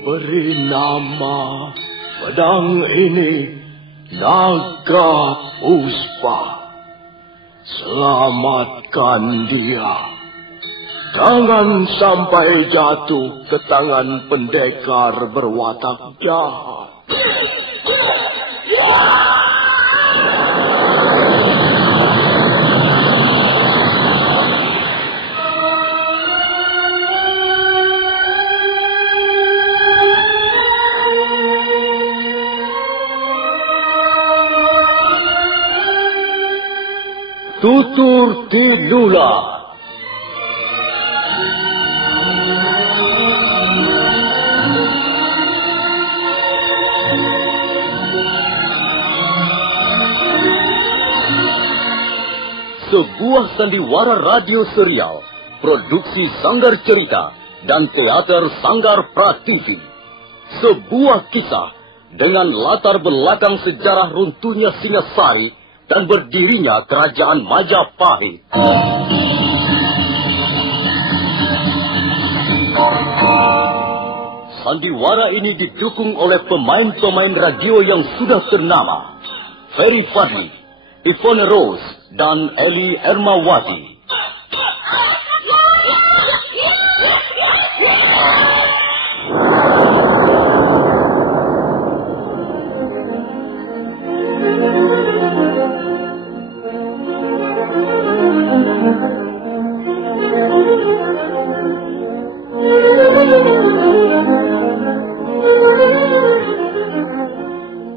Beri nama pedang ini Naga Puspa. Selamatkan dia. Jangan sampai jatuh ke tangan pendekar berwatak jahat. Tutur Tinula. Sebuah sandiwara radio serial, produksi Sanggar Cerita dan teater Sanggar Prativi. Sebuah kisah dengan latar belakang sejarah runtuhnya Singasari dan berdirinya Kerajaan Majapahit. Sandiwara ini didukung oleh pemain-pemain radio yang sudah ternama. Ferry Fadli, Ivone Rose, dan Eli Ermawati.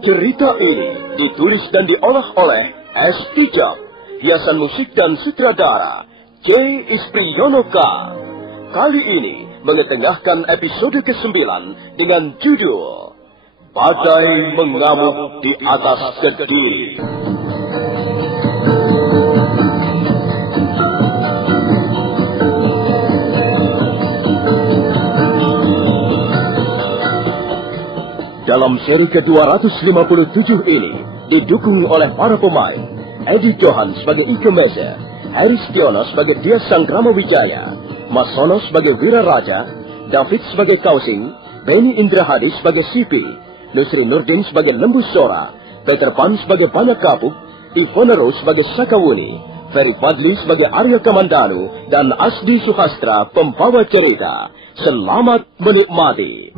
Cerita ini ditulis dan diolah oleh S. Tijab, hiasan musik dan sutradara J. Ispriyonoka. Kali ini mengetengahkan episode ke-9 dengan judul Badai Mengamuk di Atas Kediri. Dalam seri ke-257 ini didukung oleh para pemain Eddie Johan sebagai Ike Meze, Heri Stiono sebagai Dia Sanggrama Wijaya, Mas Sono sebagai Wira Raja, David sebagai Kausing, Benny Indrahadi sebagai Sipi, Nusri Nurdin sebagai Lembu Sora, Peter Pan sebagai Banyak Kapuk, Ivone Rose sebagai Sakawuni, Ferry Fadli sebagai Arya Kamandanu, dan Asdi Suhastra pembawa cerita. Selamat menikmati.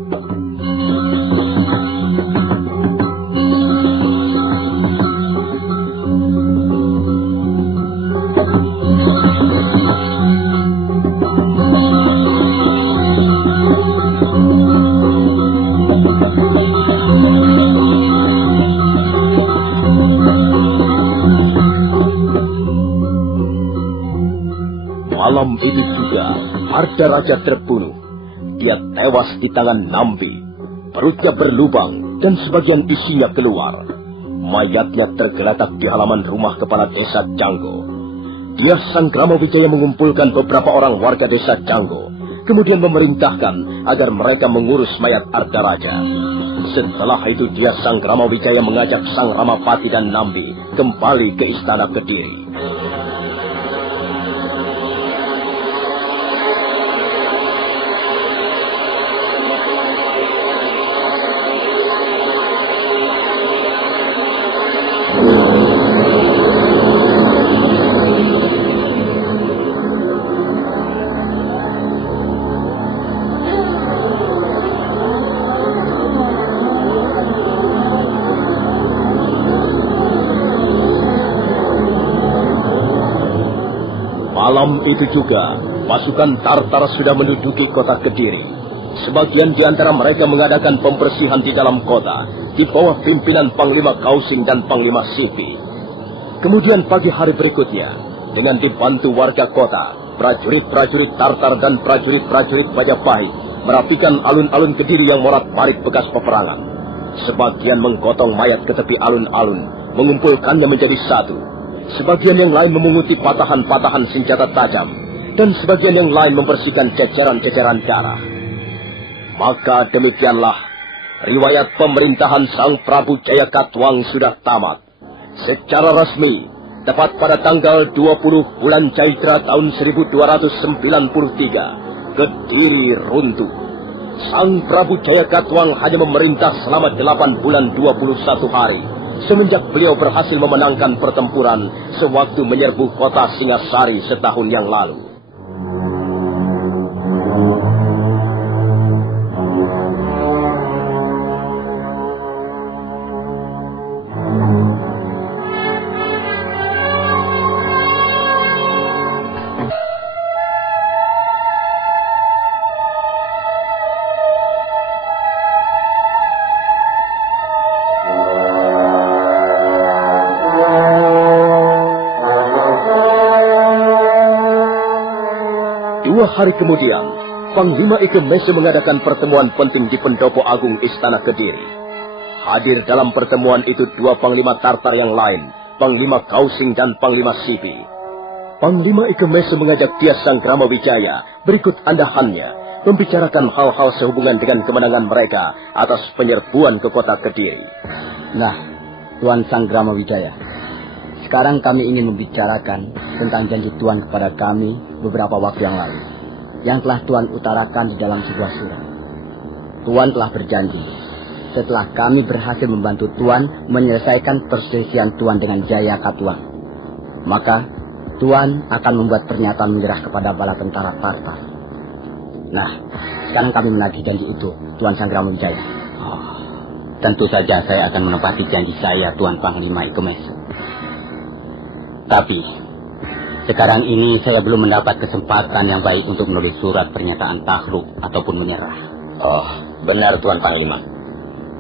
Malam itu juga, Arda Raja terbunuh. Dia tewas di tangan Nambi. Perutnya berlubang dan sebagian isinya keluar. Mayatnya tergeletak di halaman rumah kepala desa Janggo. Dia Sanggrama Wijaya mengumpulkan beberapa orang warga desa Janggo, kemudian memerintahkan agar mereka mengurus mayat Arda Raja. Setelah itu dia Sanggrama Wijaya mengajak Sang Ramapati dan Nambi kembali ke istana Kediri. Malam itu juga, pasukan Tartar sudah menduduki kota Kediri. Sebagian di antara mereka mengadakan pembersihan di dalam kota, di bawah pimpinan Panglima Kausing dan Panglima Sipi. Kemudian pagi hari berikutnya, dengan dibantu warga kota, prajurit-prajurit Tartar dan prajurit-prajurit Majapahit merapikan alun-alun Kediri yang morat-marit bekas peperangan. Sebagian menggotong mayat ke tepi alun-alun, mengumpulkannya menjadi satu. Sebagian yang lain memunguti patahan-patahan senjata tajam, dan sebagian yang lain membersihkan ceceran-ceceran darah. Maka demikianlah, riwayat pemerintahan Sang Prabu Jayakatwang sudah tamat. Secara resmi, tepat pada tanggal 20 bulan Caitra tahun 1293, Kediri runtuh. Sang Prabu Jayakatwang hanya memerintah selama 8 bulan 21 hari. Semenjak beliau berhasil memenangkan pertempuran sewaktu menyerbu kota Singasari setahun yang lalu. Hari kemudian, Panglima Ike Mese mengadakan pertemuan penting di Pendopo Agung Istana Kediri. Hadir dalam pertemuan itu 2 Panglima Tartar yang lain, Panglima Kausing dan Panglima Sipi. Panglima Ike Mese mengajak Tias Sanggrama Wijaya berikut andahannya, membicarakan hal-hal sehubungan dengan kemenangan mereka atas penyerbuan ke kota Kediri. Nah, Tuan Sanggrama Wijaya, sekarang kami ingin membicarakan tentang janji Tuan kepada kami beberapa waktu yang lalu, yang telah Tuan utarakan di dalam sebuah surat. Tuan telah berjanji, setelah kami berhasil membantu Tuan menyelesaikan perselisihan Tuan dengan Jayakatwang, maka Tuan akan membuat pernyataan menyerah kepada bala tentara Tartar. Nah, sekarang kami menagih janji itu, Tuan Sanggrama Wijaya. Tentu saja saya akan menepati janji saya, Tuan Panglima Ike Mese. Tapi sekarang ini saya belum mendapat kesempatan yang baik untuk menulis surat pernyataan takluk ataupun menyerah. Oh, benar Tuan Panglima.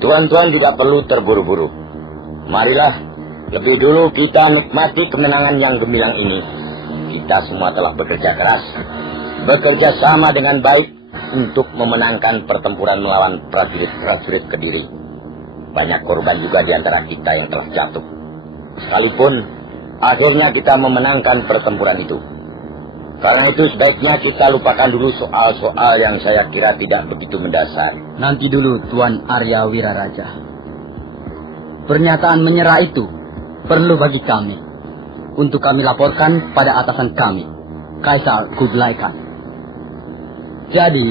Tuan-tuan juga perlu terburu-buru. Marilah, lebih dulu kita nikmati kemenangan yang gemilang ini. Kita semua telah bekerja keras, bekerja sama dengan baik untuk memenangkan pertempuran melawan prajurit-prajurit Kediri. Banyak korban juga di antara kita yang telah jatuh. Sekalipun akhirnya kita memenangkan pertempuran itu. Karena itu sebaiknya kita lupakan dulu soal-soal yang saya kira tidak begitu mendasar. Nanti dulu, Tuan Arya Wiraraja. Pernyataan menyerah itu perlu bagi kami, untuk kami laporkan pada atasan kami, Kaisar Kublai Khan. Jadi,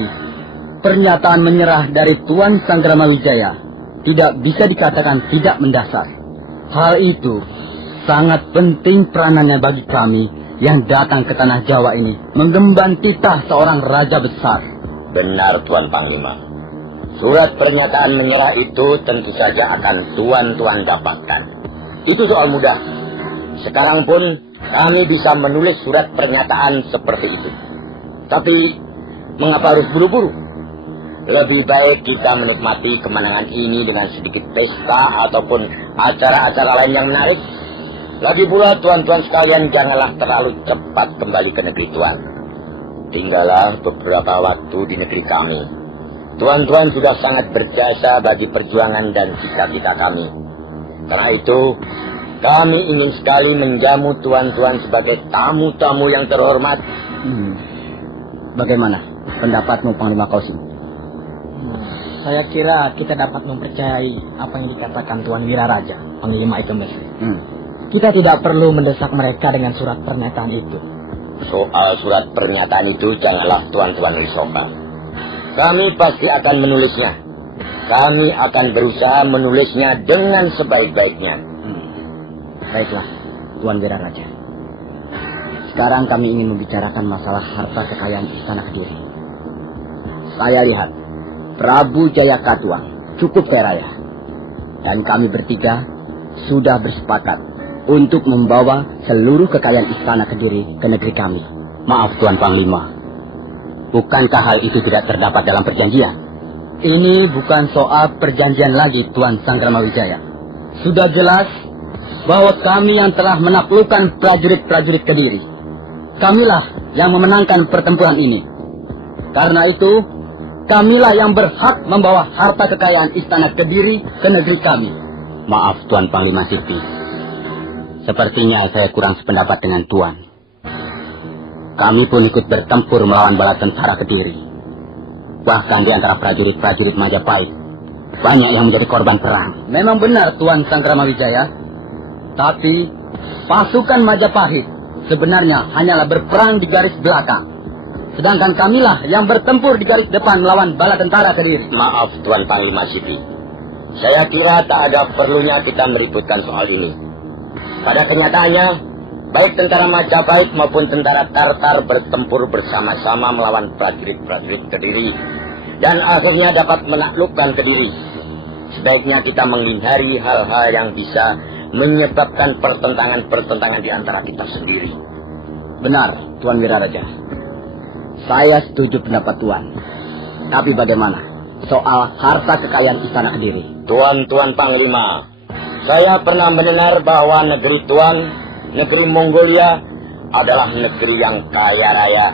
pernyataan menyerah dari Tuan Sanggrama Wijaya tidak bisa dikatakan tidak mendasar. Hal itu sangat penting peranannya bagi kami yang datang ke tanah Jawa ini menggemban titah seorang raja besar. Benar Tuan Panglima. Surat pernyataan menyerah itu tentu saja akan tuan-tuan dapatkan. Itu soal mudah. Sekarang pun kami bisa menulis surat pernyataan seperti itu. Tapi mengapa harus buru-buru? Lebih baik kita menikmati kemenangan ini dengan sedikit pesta ataupun acara-acara lain yang menarik. Lagi pula tuan-tuan sekalian, janganlah terlalu cepat kembali ke negeri tuan. Tinggallah beberapa waktu di negeri kami. Tuan-tuan sudah sangat berjasa bagi perjuangan dan cita-cita kami. Karena itu, kami ingin sekali menjamu tuan-tuan sebagai tamu-tamu yang terhormat. Bagaimana pendapatmu, Panglima Kausing? Saya kira kita dapat mempercayai apa yang dikatakan Tuan Wiraraja, Panglima Ike Mese. Kita tidak perlu mendesak mereka dengan surat pernyataan itu. Soal surat pernyataan itu janganlah tuan-tuan risaukan. Kami pasti akan menulisnya. Kami akan berusaha menulisnya dengan sebaik-baiknya. Baiklah, Tuan Wiraraja. Sekarang kami ingin membicarakan masalah harta kekayaan Istana Kediri. Saya lihat Prabu Jayakatwang cukup kaya, dan kami bertiga sudah bersepakat untuk membawa seluruh kekayaan Istana Kediri ke negeri kami. Maaf Tuan Panglima, bukankah hal itu tidak terdapat dalam perjanjian? Ini bukan soal perjanjian lagi, Tuan Sanggrama Wijaya. Sudah jelas bahwa kami yang telah menaklukkan prajurit-prajurit Kediri. Kamilah yang memenangkan pertempuran ini. Karena itu, kamilah yang berhak membawa harta kekayaan Istana Kediri ke negeri kami. Maaf Tuan Panglima Sipi, sepertinya saya kurang sependapat dengan Tuan. Kami pun ikut bertempur melawan bala tentara Kediri. Bahkan di antara prajurit-prajurit Majapahit, banyak yang menjadi korban perang. Memang benar Tuan Sanggrama Wijaya. Tapi pasukan Majapahit sebenarnya hanyalah berperang di garis belakang. Sedangkan kamilah yang bertempur di garis depan melawan bala tentara Kediri. Maaf Tuan Panglima Siti. Saya kira tak ada perlunya kita meributkan soal ini. Pada kenyataannya, baik tentara Majapahit maupun tentara Tartar bertempur bersama-sama melawan prajurit-prajurit Kediri. Dan akhirnya dapat menaklukkan Kediri. Sebaiknya kita menghindari hal-hal yang bisa menyebabkan pertentangan-pertentangan di antara kita sendiri. Benar, Tuan Wiraraja. Saya setuju pendapat Tuan. Tapi bagaimana soal harta kekayaan Istana Kediri? Tuan Panglima, saya pernah mendengar bahwa negeri Tuan, negeri Mongolia, adalah negeri yang kaya raya.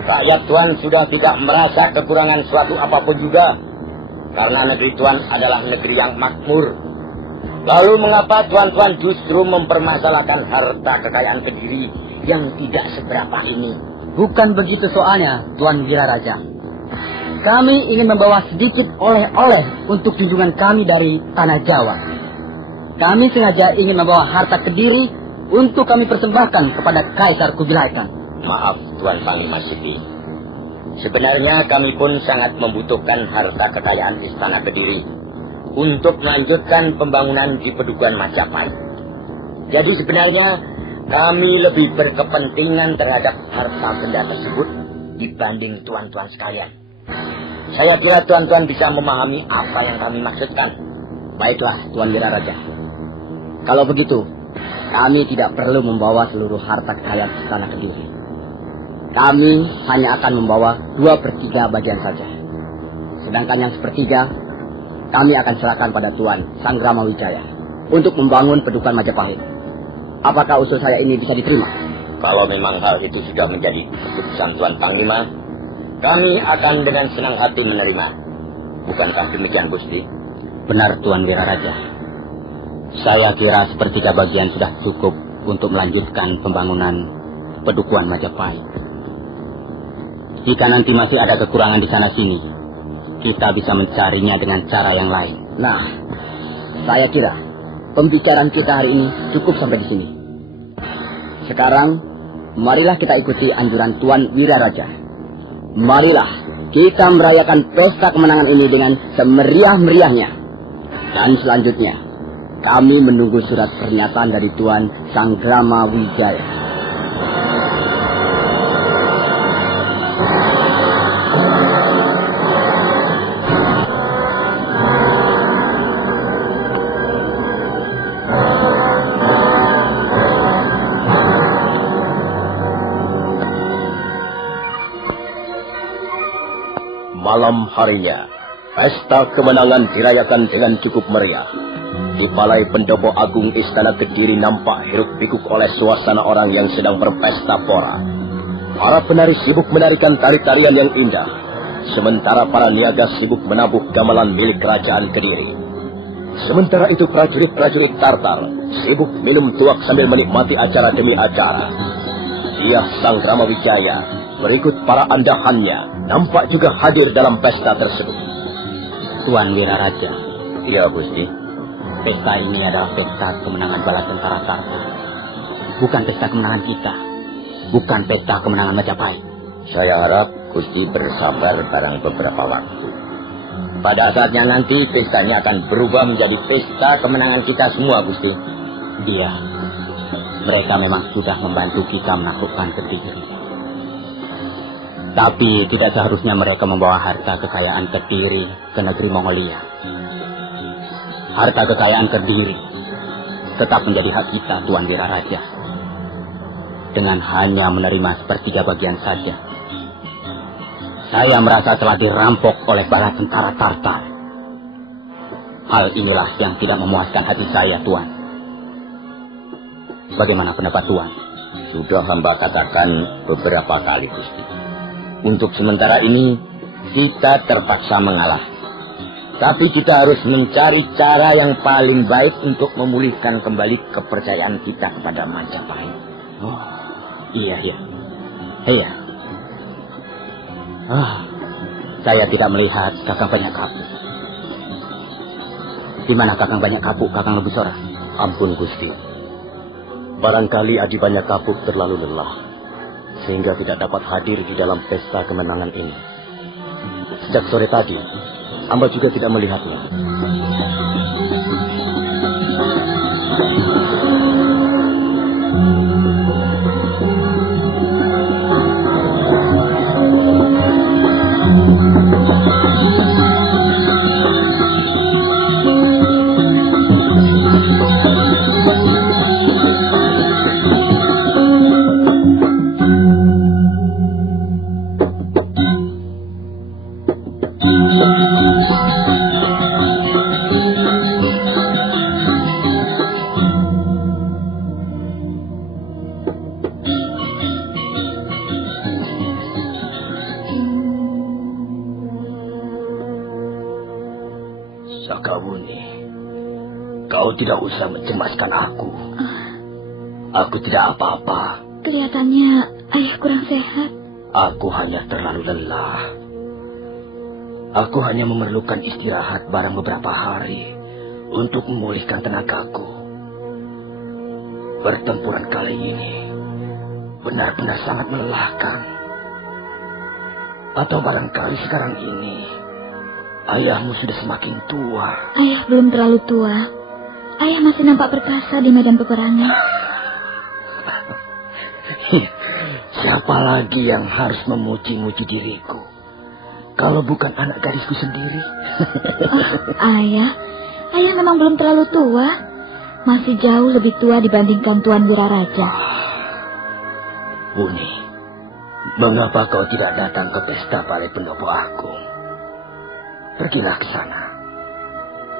Rakyat Tuan sudah tidak merasa kekurangan suatu apapun juga, karena negeri Tuan adalah negeri yang makmur. Lalu mengapa Tuan justru mempermasalahkan harta kekayaan Kediri yang tidak seberapa ini? Bukan begitu soalnya, Tuan Wiraraja. Kami ingin membawa sedikit oleh-oleh untuk junjungan kami dari Tanah Jawa. Kami sengaja ingin membawa harta Kediri untuk kami persembahkan kepada Kaisar Kubilai Khan. Maaf Tuan Panglima Siti. Sebenarnya kami pun sangat membutuhkan harta kekayaan Istana Kediri untuk melanjutkan pembangunan di Pedukuhan Majapahit. Jadi sebenarnya kami lebih berkepentingan terhadap harta benda tersebut dibanding tuan-tuan sekalian. Saya kira tuan-tuan bisa memahami apa yang kami maksudkan. Baiklah, Tuan Wiraraja. Kalau begitu, kami tidak perlu membawa seluruh harta kekayaan Istana Kediri. Kami hanya akan membawa 2/3 bagian saja. Sedangkan yang 1/3 kami akan serahkan pada Tuan Sanggrama Wijaya untuk membangun Pedukuhan Majapahit. Apakah usul saya ini bisa diterima? Kalau memang hal itu sudah menjadi keputusan Tuan Panglima, kami akan dengan senang hati menerima. Bukankah demikian, Gusti? Benar, Tuan Wiraraja. Saya kira 1/3 bagian sudah cukup untuk melanjutkan pembangunan Pedukuhan Majapahit. Jika nanti masih ada kekurangan di sana-sini, kita bisa mencarinya dengan cara yang lain. Nah, saya kira pembicaraan kita hari ini cukup sampai di sini. Sekarang, marilah kita ikuti anjuran Tuan Wiraraja. Marilah kita merayakan pesta kemenangan ini dengan semeriah-meriahnya. Dan selanjutnya, kami menunggu surat pernyataan dari Tuan Sanggrama Wijaya. Malam harinya, pesta kemenangan dirayakan dengan cukup meriah. Di Balai Pendopo Agung Istana Kediri nampak hiruk-pikuk oleh suasana orang yang sedang berpesta pora. Para penari sibuk menarikan tari-tarian yang indah, sementara para niaga sibuk menabuh gamelan milik kerajaan Kediri. Sementara itu prajurit-prajurit Tartar sibuk minum tuak sambil menikmati acara demi acara. Dia Sanggrama Wijaya berikut para andahannya nampak juga hadir dalam pesta tersebut. Tuan Wiraraja. Iya, Gusti. Pesta ini adalah pesta kemenangan bala tentara Tartar. Bukan pesta kemenangan kita. Bukan pesta kemenangan Majapahit. Saya harap Gusti bersabar barang beberapa waktu. Pada saatnya nanti pestanya akan berubah menjadi pesta kemenangan kita semua, Gusti. Iya. Mereka memang sudah membantu kita menaklukkan Kediri. Tapi tidak seharusnya mereka membawa harta kekayaan Kediri ke negeri Mongolia. Harta kekayaan Kediri tetap menjadi hak kita, Tuan Wiraraja. Dengan hanya menerima 1/3 bagian saja, saya merasa telah dirampok oleh bala tentara Tartar. Hal inilah yang tidak memuaskan hati saya, Tuan. Bagaimana pendapat Tuan? Sudah hamba katakan beberapa kali, Gusti. Untuk sementara ini, kita terpaksa mengalah. Tapi kita harus mencari cara yang paling baik untuk memulihkan kembali kepercayaan kita kepada Majapahit. Oh, iya. Saya tidak melihat Kakang Banyak Kapuk. Di mana Kakang Banyak Kapuk, Kakang Lebusora? Ampun, Gusti. Barangkali Adi Banyak Kapuk terlalu lelah. sehingga tidak dapat hadir di dalam pesta kemenangan ini. Sejak sore tadi, hamba juga tidak melihatnya. Sakawuni, kau tidak usah mencemaskan aku. Aku tidak apa-apa. Kelihatannya ayah kurang sehat. Aku hanya terlalu lelah. Aku hanya memerlukan istirahat barang beberapa hari untuk memulihkan tenagaku. Pertempuran kali ini benar-benar sangat melelahkan. Atau barangkali sekarang ini ayahmu sudah semakin tua. Ayah belum terlalu tua. Ayah masih nampak perkasa di medan peperangan. Siapa lagi yang harus memuji-muji diriku kalau bukan anak gadisku sendiri? Ayah memang belum terlalu tua. Masih jauh lebih tua dibandingkan Tuan Wiraraja. Wuni, mengapa kau tidak datang ke pesta Balai Pendopo Agung? Pergilah ke sana.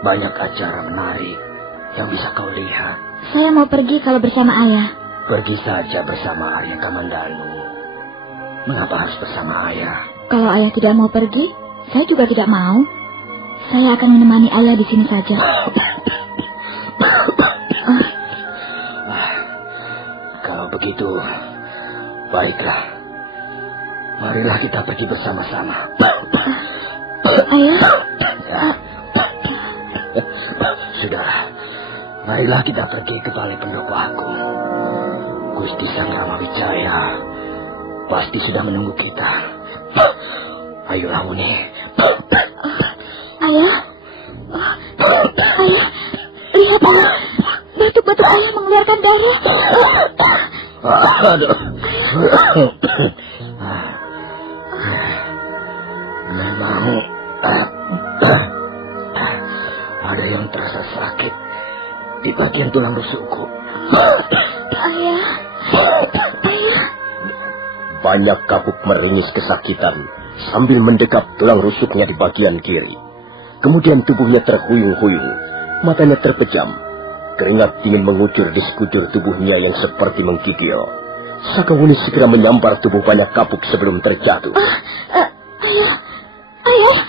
Banyak acara menarik yang bisa kau lihat. Saya mau pergi kalau bersama ayah. Pergi saja bersama Arya Kamandanu. Mengapa harus bersama ayah? Kalau ayah tidak mau pergi, saya juga tidak mau. Saya akan menemani ayah di sini saja. Kalau begitu, baiklah. Marilah kita pergi bersama-sama. Ayah? Sudah, marilah kita pergi ke Balai Pendopo Agung. Gusti Sang Rama Wijaya pasti sudah menunggu kita. Ayolah, Wuni. Ayah? Ayah, lihat ayah. Batuk-batuk ayah mengeluarkan darah. Aduh. Memang ada yang terasa sakit di bagian tulang rusukku. Ayah. Banyak Kapuk meringis kesakitan sambil mendekap tulang rusuknya di bagian kiri. Kemudian tubuhnya terhuyung-huyung, matanya terpejam. Keringat dingin mengucur di sekujur tubuhnya yang seperti menggigil. Sakawuni segera menyampar tubuh Banyak Kapuk sebelum terjatuh. Ayah.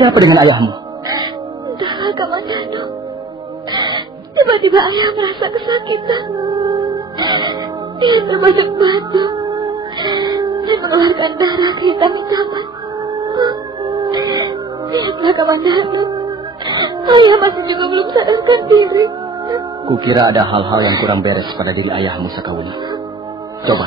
Ada apa dengan ayahmu? Entahlah, Kamandanu. Tiba-tiba ayah merasa kesakitan. Dia terbajak-bajak dan mengeluarkan darah kehitam-hitaman. Lihatlah, Kamandanu. Ayah masih juga belum sadarkan diri. Kukira ada hal-hal yang kurang beres pada diri ayahmu, Sakawuni. Coba,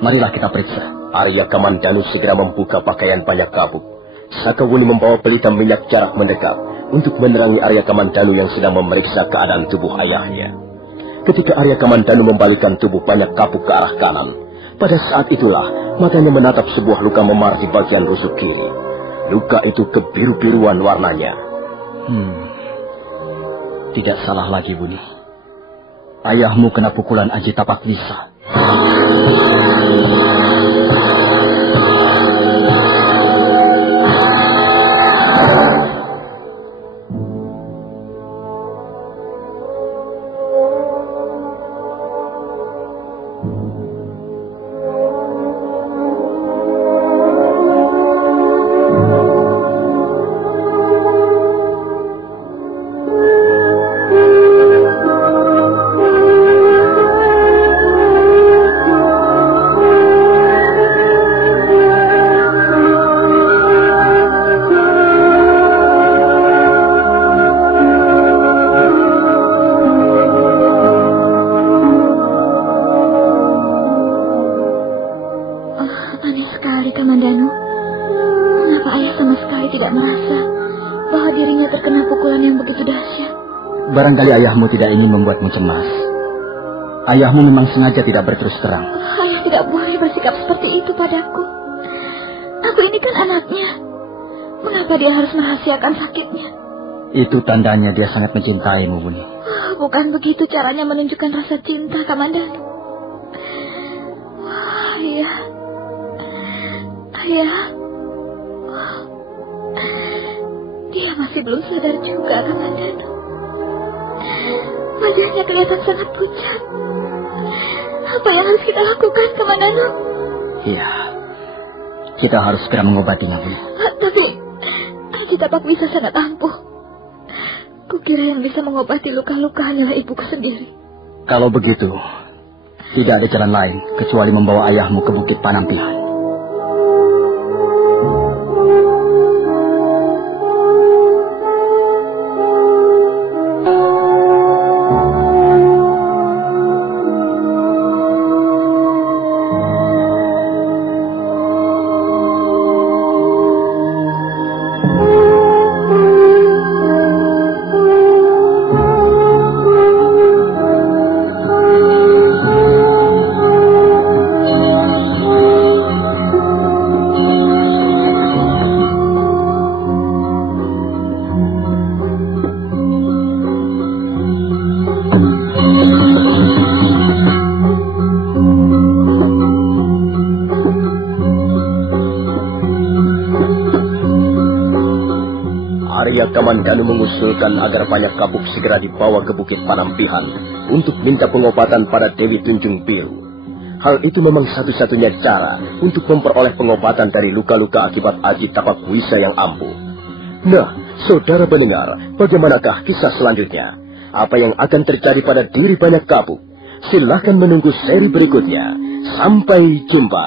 marilah kita periksa. Arya Kamandanu segera membuka pakaian Banyak Kapuk. Sakawuni membawa pelita minyak jarak mendekat untuk menerangi Arya Kamandanu yang sedang memeriksa keadaan tubuh ayahnya. Ketika Arya Kamandanu membalikkan tubuh Banyak Kapuk ke arah kanan, pada saat itulah matanya menatap sebuah luka memar di bagian rusuk kiri. Luka itu kebiru-biruan warnanya. Tidak salah lagi, Buni. Ayahmu kena pukulan Aji Tapak Wisa. Barangkali ayahmu tidak ingin membuatmu cemas. Ayahmu memang sengaja tidak berterus terang. Ayah tidak boleh bersikap seperti itu padaku. Aku ini kan anaknya. Mengapa dia harus merahasiakan sakitnya? Itu tandanya dia sangat mencintaimu, Buni. Bukan begitu caranya menunjukkan rasa cinta, Kamandanu. Ayah. Dia masih belum sadar juga, Kamandanu. Wajahnya kelihatan sangat pucat. Apa yang harus kita lakukan, Kamandanu? Iya, kita harus segera mengobatinya, Bu. Tapi Aji Tapak Wisa sangat ampuh. Kukira yang bisa mengobati luka-luka hanyalah ibuku sendiri. Kalau begitu, tidak ada jalan lain kecuali membawa ayahmu ke Bukit Panampihan. Kamandanu mengusulkan agar banyak kabuk segera dibawa ke Bukit Panampihan untuk minta pengobatan pada Dewi Tunjung Biru. Hal itu memang satu-satunya cara untuk memperoleh pengobatan dari luka-luka akibat Aji Tapak Wisa yang ampuh. Nah, saudara pendengar, bagaimanakah kisah selanjutnya? Apa yang akan terjadi pada diri banyak kabuk? Silahkan menunggu seri berikutnya. Sampai jumpa.